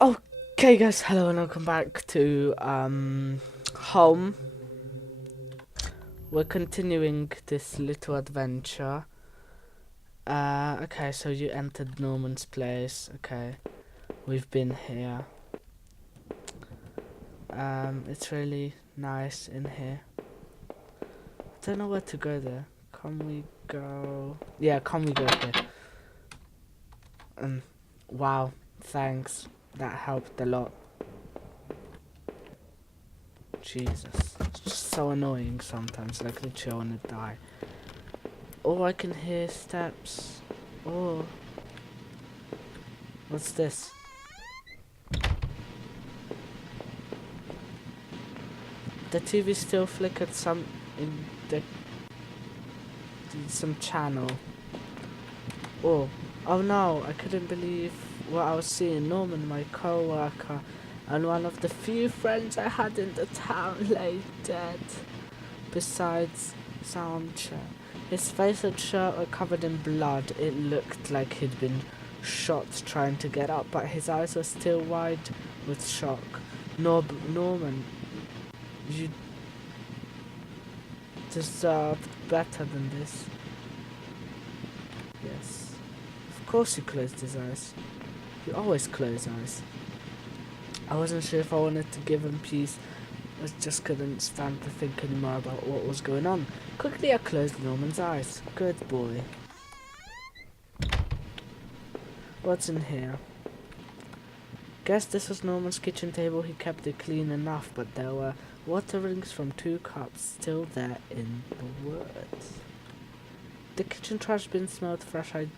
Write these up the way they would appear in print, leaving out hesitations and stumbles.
Okay guys, hello and welcome back to home. We're continuing this little adventure. Okay, so you entered Norman's place. Okay, we've been here. It's really nice in here. I don't know where to go there. Can we go? Yeah, can we go here? Wow, thanks. That helped a lot. Jesus, it's just so annoying sometimes. Like literally, I wanna die. Oh, I can hear steps. Oh, what's this? The TV still flickered some in the some channel. Oh, oh no! I couldn't believe what I was seeing. Norman, my co-worker, and one of the few friends I had in the town, lay dead beside some chair. His face and shirt were covered in blood. It looked like he'd been shot trying to get up, but his eyes were still wide with shock. Norman, you deserved better than this. Yes. Of course he closed his eyes. He always closed eyes. I wasn't sure if I wanted to give him peace. I just couldn't stand to think anymore about what was going on. Quickly I closed Norman's eyes. Good boy. What's in here? Guess this was Norman's kitchen table. He kept it clean enough, but there were water rings from 2 cups still there in the woods. The kitchen trash bin smelled fresh. I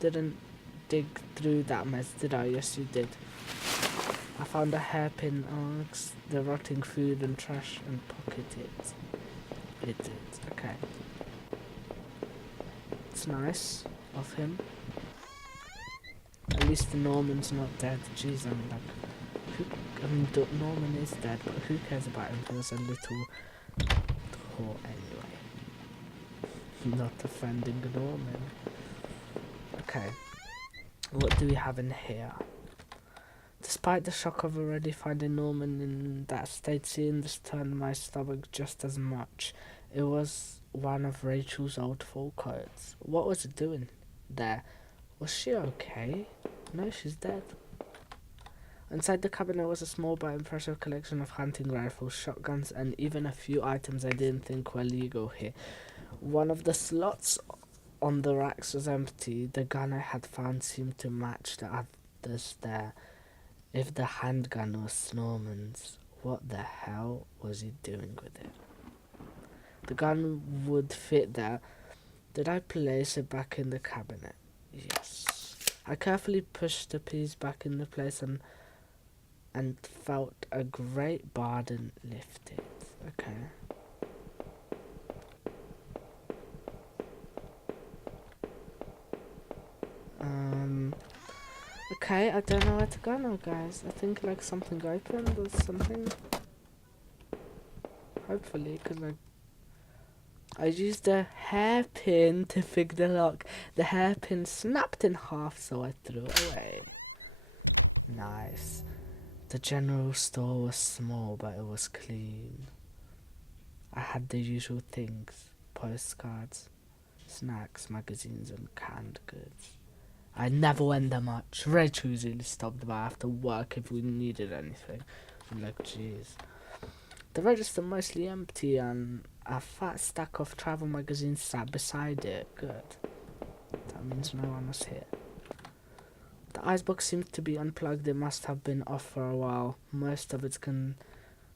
didn't dig through that mess, did I? Yes, you did. I found a hairpin amongst the rotting food and trash and pocketed it. It did. Okay. It's nice of him. At least the Norman's not dead. Jeez, I'm like, Norman is dead, but who cares about him? He was a little whore anyway. Not offending Norman. Okay. What do we have in here? Despite the shock of already finding Norman in that state, seeing this turned my stomach just as much. It was one of Rachel's old full coats. What was it doing there? Was she okay? No, she's dead. Inside the cabinet was a small but impressive collection of hunting rifles, shotguns, and even a few items I didn't think were legal here. One of the slots on the racks was empty. The gun I had found seemed to match the others there. If the handgun was Norman's, what the hell was he doing with it? The gun would fit there. Did I place it back in the cabinet? Yes. I carefully pushed the piece back into place and felt a great burden lifted. Okay. Okay, I don't know where to go now, guys. I think like something opened or something. Hopefully, because I used a hairpin to pick the lock. The hairpin snapped in half, so I threw it away. Nice. The general store was small, but it was clean. I had the usual things: postcards, snacks, magazines, and canned goods. I never went there much. Rachel usually stopped by after work if we needed anything. I'm like, jeez. The register mostly empty and a fat stack of travel magazines sat beside it. Good. That means no one was here. The icebox seemed to be unplugged. It must have been off for a while. Most of its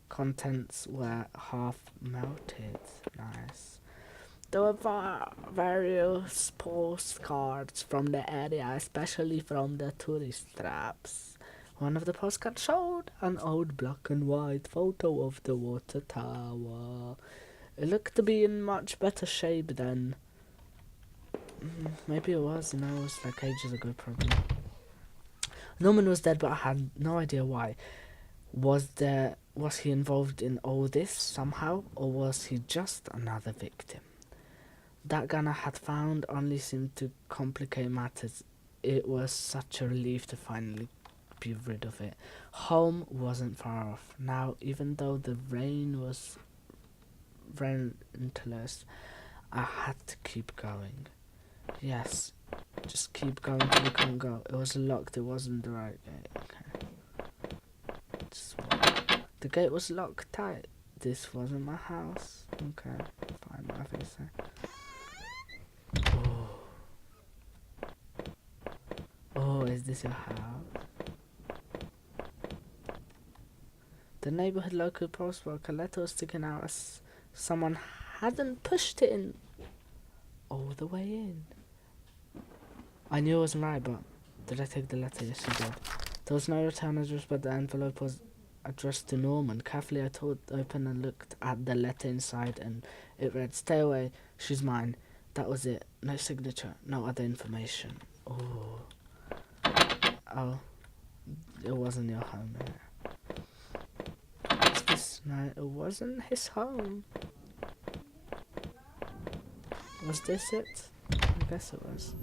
contents were half melted. Nice. There were various postcards from the area, especially from the tourist traps. One of the postcards showed an old black and white photo of the water tower. It looked to be in much better shape than... maybe it was, it was like ages ago probably. Norman was dead, but I had no idea why. Was he involved in all this somehow, or was he just another victim? That gun I had found only seemed to complicate matters. It was such a relief to finally be rid of it. Home wasn't far off. Now, even though the rain was relentless, I had to keep going. Yes, just keep going till we couldn't go. It was locked, it wasn't the right gate. Okay. The gate was locked tight. This wasn't my house. Okay, fine, whatever you say. Oh, is this your house? The neighborhood local post worker letter was sticking out as someone hadn't pushed it in all the way in. I knew it wasn't right, but did I take the letter? Yes, I did. There was no return address, but the envelope was addressed to Norman. Carefully, I tore it open and looked at the letter inside, and it read, "Stay away, she's mine." That was it. No signature, no other information. Oh, it wasn't your home. What's this? No, it wasn't his home. Was this it? I guess it was.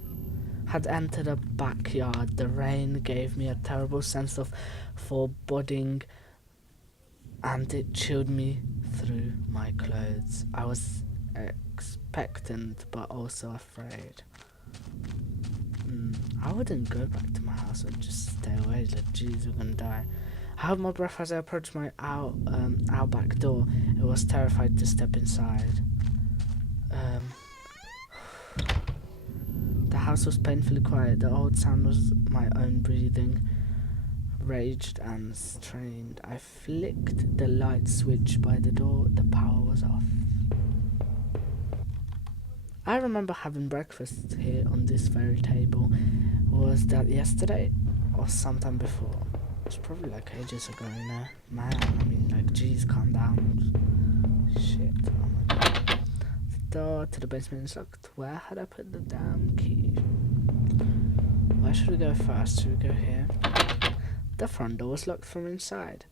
Had entered a backyard. The rain gave me a terrible sense of foreboding, and it chilled me through my clothes. I was expectant, but also afraid. I wouldn't go back to my house. I'd just stay away. Like, jeez, we're gonna die. I held my breath as I approached my outback door. I was terrified to step inside. The house was painfully quiet. The old sound was my own breathing, raged and strained. I flicked the light switch by the door. The power was off. I remember having breakfast here on this very table. Was that yesterday or sometime before? It's probably like ages ago, you know. Man, I mean, like, geez, calm down. Shit, oh my god. The door to the basement is locked. Where had I put the damn key? Where should we go first? Should we go here? The front door was locked from inside.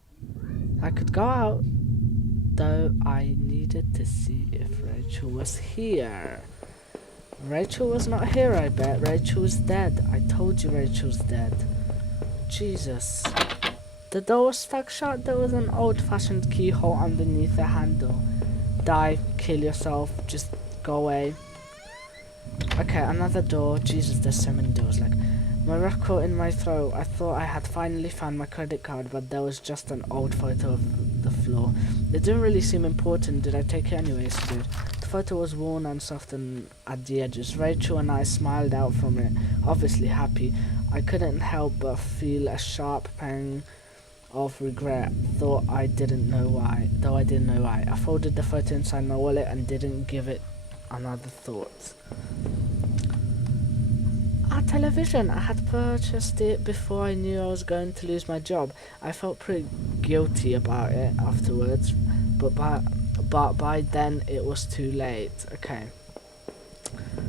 I could go out, though I needed to see if Rachel was here. Rachel was not here, I bet. Rachel was dead. I told you Rachel's dead. Jesus. The door was stuck shut. There was an old-fashioned keyhole underneath the handle. Die, kill yourself, just go away. Okay, another door. Jesus, there's so many doors. Like, my breath caught in my throat. I thought I had finally found my credit card, but there was just an old photo of the floor. It didn't really seem important. Did I take it anyways? I did. The photo was worn and softened at the edges. Rachel and I smiled out from it, obviously happy. I couldn't help but feel a sharp pang of regret, though I didn't know why. I folded the photo inside my wallet and didn't give it another thought. Our television. I had purchased it before I knew I was going to lose my job. I felt pretty guilty about it afterwards, but by then it was too late. Okay,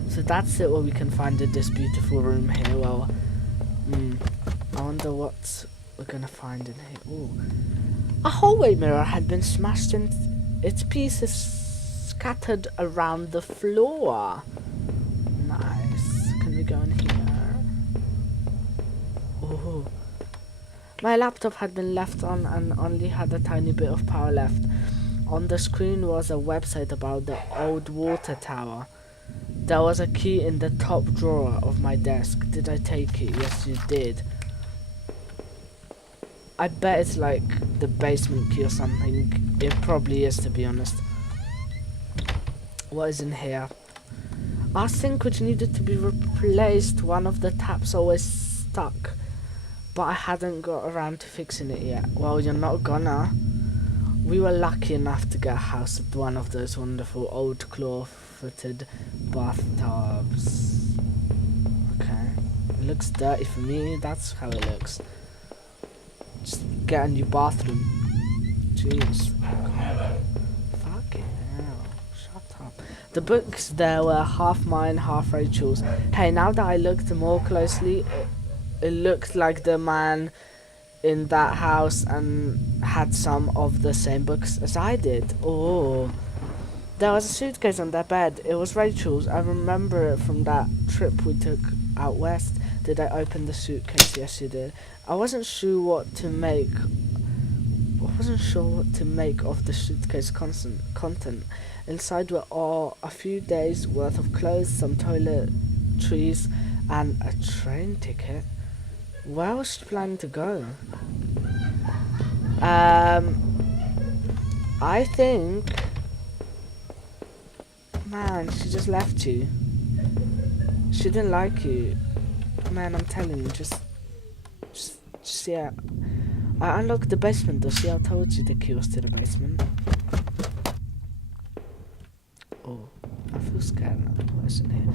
so that's it. What we can find in this beautiful room here. Well, I wonder what we're gonna find in here. Ooh, a hallway mirror had been smashed and its pieces scattered around the floor. Nice. Can we go in here? Ooh. My laptop had been left on and only had a tiny bit of power left. On the screen was a website about the old water tower. There was a key in the top drawer of my desk. Did I take it? Yes, you did. I bet it's like the basement key or something. It probably is, to be honest. What is in here? Our sink, which needed to be replaced. One of the taps always stuck, but I hadn't got around to fixing it yet. Well, you're not gonna. We were lucky enough to get a house with one of those wonderful old claw-footed bathtubs. Okay. It looks dirty for me. That's how it looks. Just get a new bathroom. Jeez. Fucking hell. Shut up. The books there were half mine, half Rachel's. Hey, now that I looked more closely, it looked like the man in that house and had some of the same books as I did. Oh. There was a suitcase on their bed. It was Rachel's. I remember it from that trip we took out west. Did I open the suitcase? Yes, you did. I wasn't sure what to make. I wasn't sure what to make of the suitcase content. Inside were all a few days worth of clothes, some toiletries, and a train ticket. Where was she planning to go? I think, man, she just left you. She didn't like you, man. I'm telling you, just yeah. I unlocked the basement door. See, I told you the key was to the basement. Oh, I feel scared now. What's in here?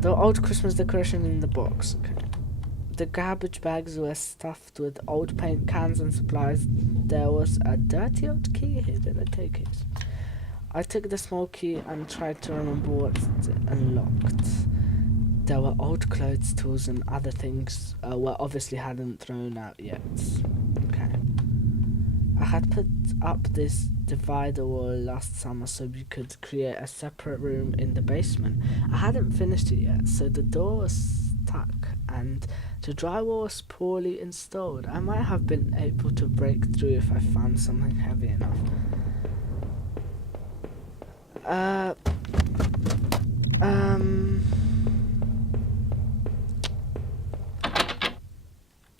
The old Christmas decoration in the box. Okay. The garbage bags were stuffed with old paint cans and supplies. There was a dirty old key here. Did I take it? I took the small key and tried to remember what's unlocked. There were old clothes, tools, and other things were obviously hadn't thrown out yet. Okay. I had put up this divider wall last summer so we could create a separate room in the basement. I hadn't finished it yet, so the door was stuck and the drywall was poorly installed. I might have been able to break through if I found something heavy enough.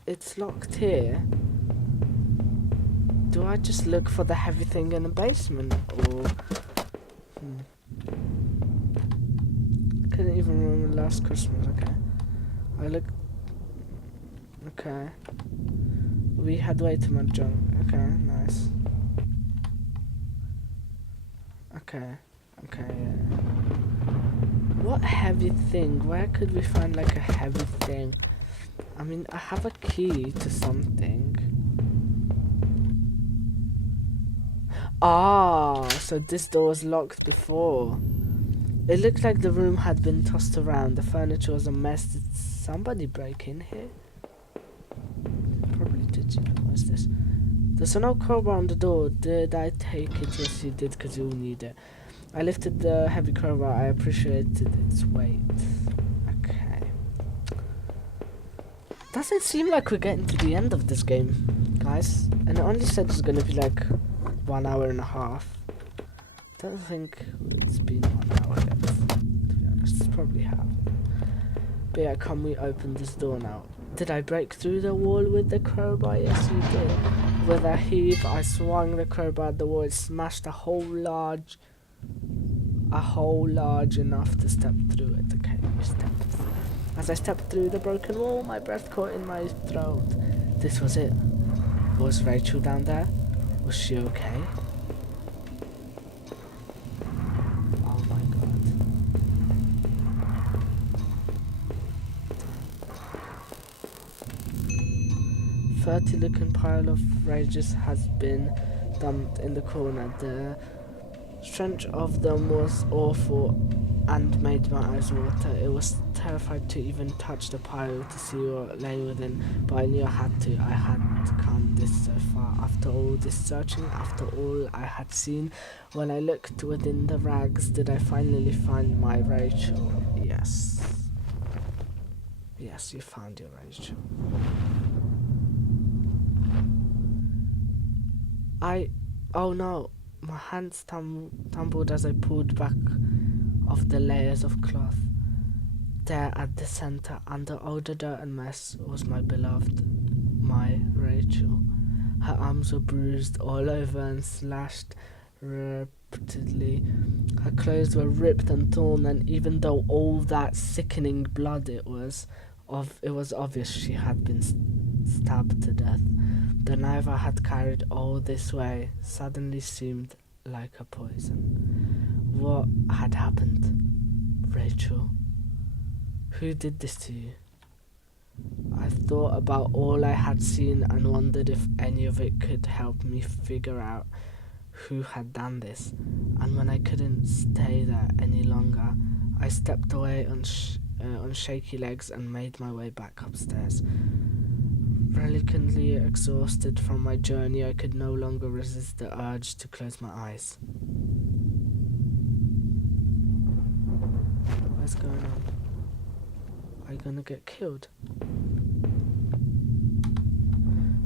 It's locked here. Do I just look for the heavy thing in the basement, or... Couldn't even remember last Christmas, okay. I look... Okay. We had way too much junk. Okay, nice. Okay. Okay, yeah. What heavy thing? Where could we find like a heavy thing? I mean, I have a key to something. Ah, so this door was locked before. It looked like the room had been tossed around. The furniture was a mess. Did somebody break in here? Probably did. What is this? There's an old crowbar on the door. Did I take it? Yes, you did, because you'll need it. I lifted the heavy crowbar. I appreciated its weight. Okay. Doesn't seem like we're getting to the end of this game, guys. And it only said it's gonna be like 1 hour and a half. Don't think it's been 1 hour yet, to be honest. It's probably half. But yeah, can we open this door now? Did I break through the wall with the crowbar? Yes, you did. With a heave, I swung the crowbar at the wall. It smashed a hole large enough to step through it. Okay, we stepped through. As I stepped through the broken wall, my breath caught in my throat. This was it. Was Rachel down there? Was she okay? Oh my god. 30-looking pile of rages has been dumped in the corner. The stench of them was awful and made my eyes water. It was terrified to even touch the pile to see what lay within, but I knew I had to. I had come this so far. After all this searching, after all I had seen, when I looked within the rags, did I finally find my Rachel? Yes. Yes, you found your Rachel. Oh no, my hands tumbled as I pulled back of the layers of cloth. There at the center, under all the dirt and mess, was my beloved, my Rachel. Her arms were bruised all over and slashed repeatedly. Her clothes were ripped and torn, and even though all that sickening blood it was obvious she had been stabbed to death. The knife I had carried all this way suddenly seemed like a poison. What had happened? Rachel, who did this to you? I thought about all I had seen and wondered if any of it could help me figure out who had done this. And when I couldn't stay there any longer, I stepped away on shaky legs and made my way back upstairs. Reluctantly exhausted from my journey, I could no longer resist the urge to close my eyes. What's going on? I gonna get killed?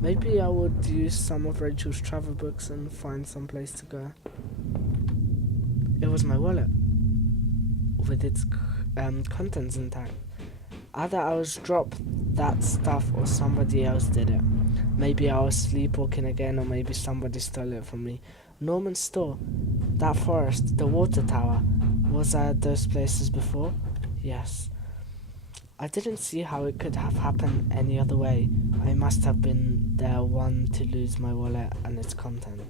Maybe I would use some of Rachel's travel books and find some place to go. It was my wallet with its contents intact. Either I was dropped that stuff or somebody else did it. Maybe I was sleepwalking again, or maybe somebody stole it from me. Norman's store, that forest, the water tower. Was I at those places before? Yes. I didn't see how it could have happened any other way. I must have been there one to lose my wallet and its content.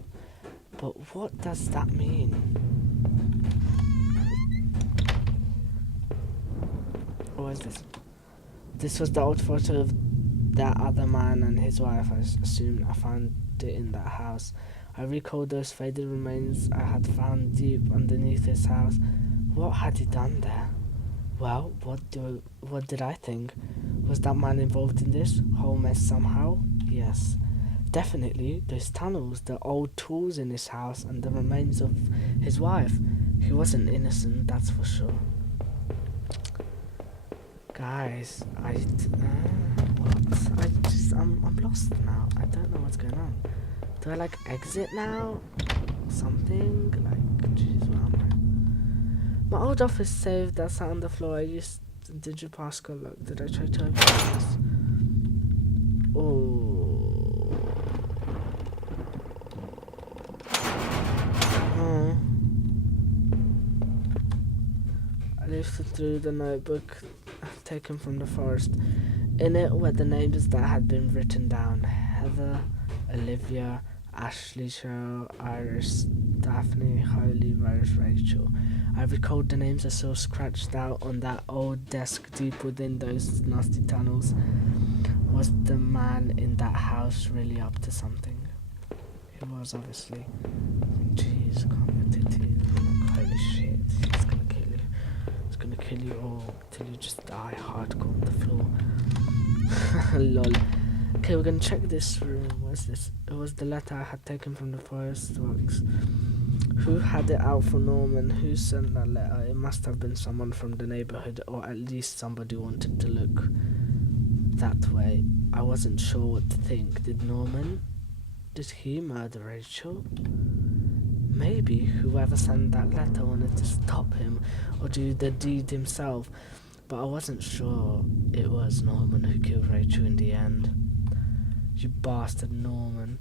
But what does that mean? What is this? This was the old photo of that other man and his wife. I assumed I found it in that house. I recalled those faded remains I had found deep underneath his house. What had he done there? Well, what did I think? Was that man involved in this whole mess somehow? Yes. Definitely, those tunnels, the old tools in his house, and the remains of his wife. He wasn't innocent, that's for sure. Guys, I'm lost now. I don't know what's going on. Do I like exit now? Something? Like, jeez, where am I? My old office saved that sat on the floor. I used digit passcode lock. Did I try to open this? Oh. Oh. I lifted through the notebook taken from the forest. In it were the names that had been written down: Heather, Olivia, Ashley, Cheryl, Iris, Daphne, Holly, Rose, Rachel. I recalled the names I saw scratched out on that old desk deep within those nasty tunnels. Was the man in that house really up to something? He was, obviously. Jeez, can't get titties. Holy shit, it's gonna kill you. It's gonna kill you all till you just die hardcore on the floor. Lol. Okay, we're gonna check this room. What's this? It was the letter I had taken from the forest works. Who had it out for Norman? Who sent that letter? It must have been someone from the neighborhood, or at least somebody wanted to look that way. I wasn't sure what to think. Did he murder Rachel? Maybe whoever sent that letter wanted to stop him or do the deed himself, but I wasn't sure it was Norman who killed Rachel in the end. You bastard, Norman.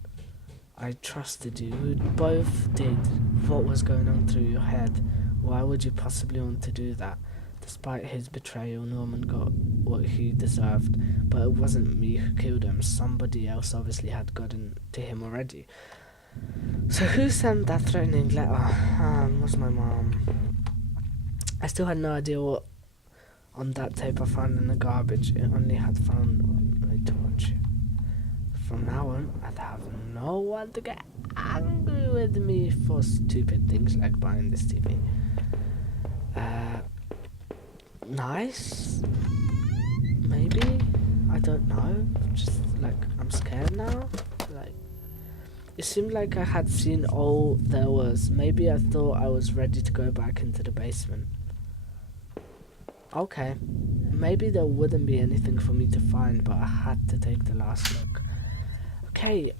I trusted you. We both did. What was going on through your head? Why would you possibly want to do that? Despite his betrayal, Norman got what he deserved, but it wasn't me who killed him. Somebody else obviously had gotten to him already. So who sent that threatening letter? Was my mom. I still had no idea what on that tape I found in the garbage. It only had found a way to watch it. From now on, I'd have no one to get angry with me for stupid things like buying this TV. Nice? Maybe? I don't know. Just like, I'm scared now. Like, it seemed like I had seen all there was. Maybe I thought I was ready to go back into the basement. Okay. Maybe there wouldn't be anything for me to find, but I had to take the last look. Okay,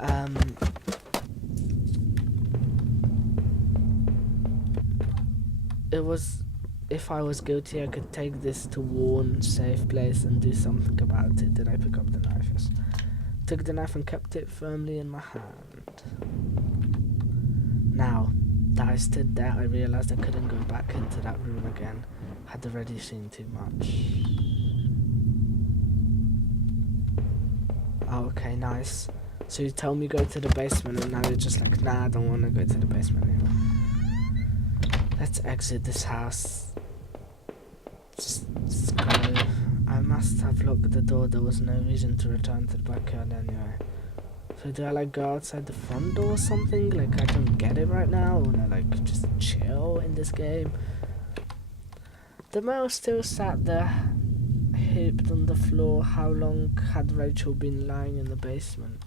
it was, if I was guilty, I could take this to warn, safe place and do something about it. Did I pick up the knife? Yes. Took the knife and kept it firmly in my hand. Now that I stood there, I realized I couldn't go back into that room again. Had already seen too much. Oh, okay, nice. So you tell me go to the basement and now you're just like, nah, I don't want to go to the basement anymore. Let's exit this house. Just go. I must have locked the door. There was no reason to return to the backyard anyway. So do I like go outside the front door or something? Like I don't get it right now. Or no, like just chill in this game. The mouse still sat there, heaped on the floor. How long had Rachel been lying in the basement?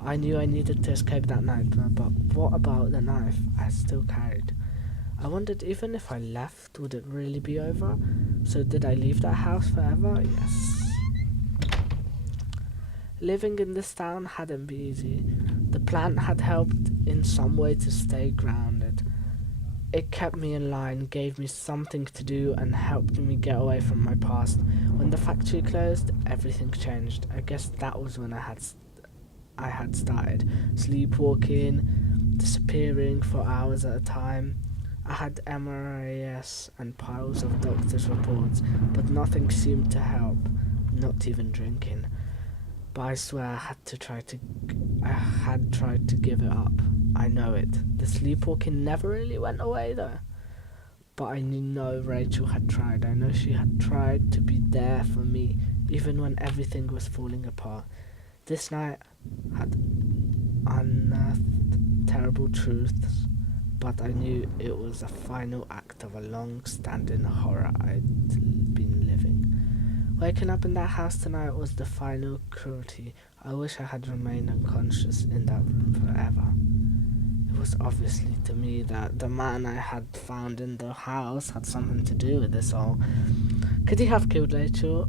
I knew I needed to escape that night, but what about the knife I still carried? I wondered, even if I left, would it really be over? So did I leave that house forever? Yes. Living in this town hadn't been easy. The plant had helped in some way to stay grounded. It kept me in line, gave me something to do, and helped me get away from my past. When the factory closed, everything changed. I guess that was when I had started sleepwalking, disappearing for hours at a time. I had MRIs and piles of doctor's reports, but nothing seemed to help, not even drinking. But I swear I had tried to give it up. I know it. The sleepwalking never really went away though. But I know Rachel had tried. I know she had tried to be there for me, even when everything was falling apart. This night had unearthed terrible truths, but I knew it was a final act of a long-standing horror I'd been living. Waking up in that house tonight was the final cruelty. I wish I had remained unconscious in that room forever. It was obviously to me that the man I had found in the house had something to do with this all. Could he have killed Rachel?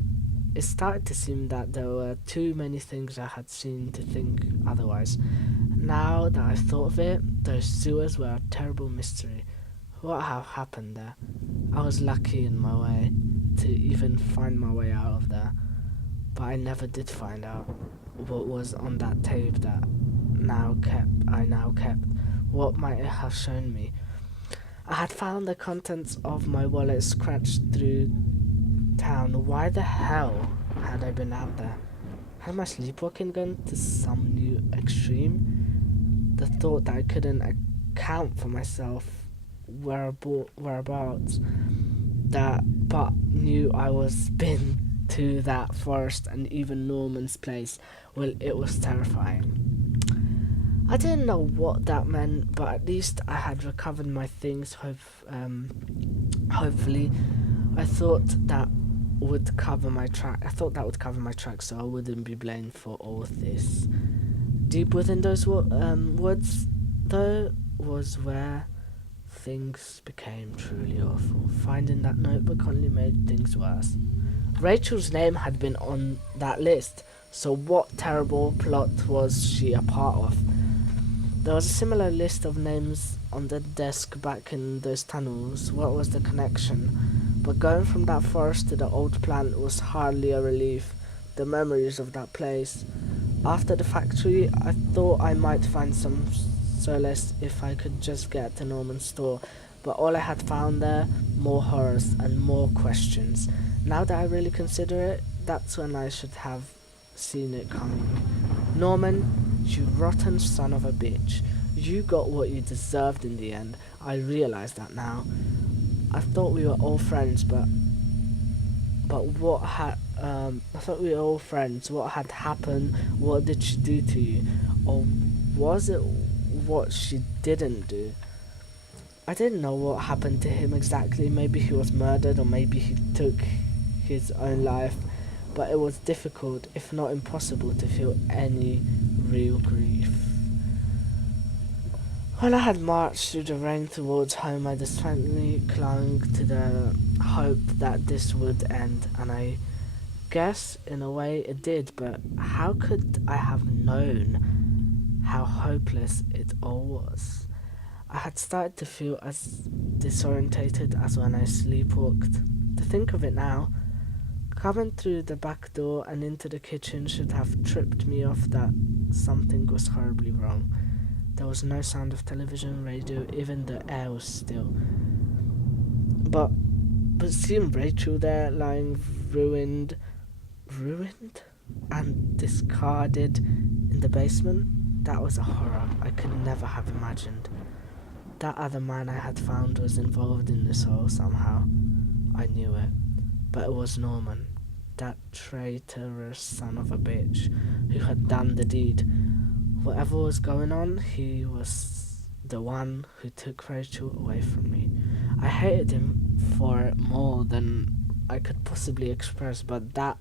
It started to seem that there were too many things I had seen to think otherwise. Now that I thought of it, those sewers were a terrible mystery. What had happened there? I was lucky in my way to even find my way out of there, but I never did find out what was on that tape that I now kept. What might it have shown me? I had found the contents of my wallet scratched through town. Why the hell had I been out there? Had my sleepwalking gone to some new extreme? The thought that I couldn't account for myself whereabouts, but knew I was been to that forest and even Norman's place. Well, it was terrifying. I didn't know what that meant, but at least I had recovered my things. Hopefully, I thought that would cover my track. So I wouldn't be blamed for all this. Deep within those woods, though, was where things became truly awful. Finding that notebook only made things worse. Rachel's name had been on that list, so what terrible plot was she a part of? There was a similar list of names on the desk back in those tunnels. What was the connection? But going from that forest to the old plant was hardly a relief. The memories of that place. After the factory, I thought I might find some solace if I could just get to Norman's store, but all I had found there, more horrors and more questions. Now that I really consider it, that's when I should have seen it coming. Norman, you rotten son of a bitch. You got what you deserved in the end. I realize that now. I thought we were all friends, but what had I thought we were all friends. What had happened? What did she do to you? Or was it what she didn't do? I didn't know what happened to him exactly. Maybe he was murdered, or maybe he took his own life. But it was difficult, if not impossible, to feel any real grief. When I had marched through the rain towards home, I despairingly clung to the hope that this would end, and I guess in a way it did, but how could I have known how hopeless it all was? I had started to feel as disorientated as when I sleepwalked. To think of it now, coming through the back door and into the kitchen should have tripped me off that something was horribly wrong. There was no sound of television, radio, even the air was still. But seeing Rachel there, lying ruined and discarded in the basement, that was a horror I could never have imagined. That other man I had found was involved in this all somehow. I knew it. But it was Norman, that traitorous son of a bitch, who had done the deed. Whatever was going on, he was the one who took Rachel away from me. I hated him for it more than I could possibly express, but that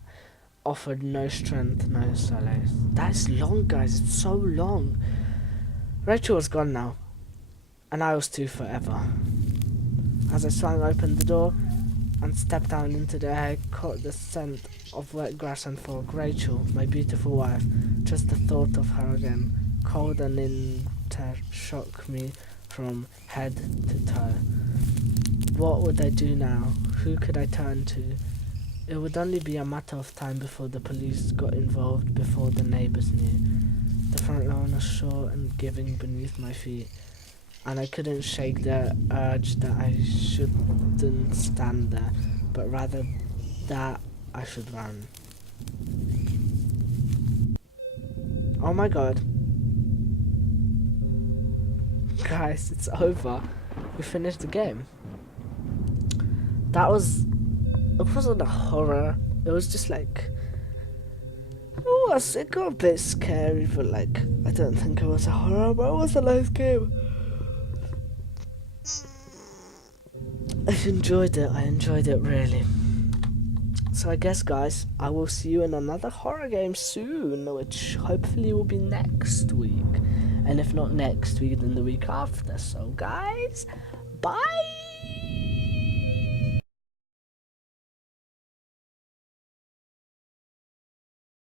offered no strength, no solace. That's long, guys, it's so long. Rachel was gone now, and I was too forever. As I swung open the door, and stepped down into the air, caught the scent of wet grass and fog. Rachel, my beautiful wife, just the thought of her again, cold and inter, shook me from head to toe. What would I do now? Who could I turn to? It would only be a matter of time before the police got involved, before the neighbours knew. The front lawn was short and giving beneath my feet, and I couldn't shake the urge that I shouldn't stand there, but rather that I should run. Oh my god. Guys, it's over. We finished the game. That was... It wasn't a horror. It was just like... It got a bit scary, but like... I don't think it was a horror, but it was a nice game. I enjoyed it really. So I guess, guys, I will see you in another horror game soon, which hopefully will be next week. And if not next week, then the week after. So guys, bye!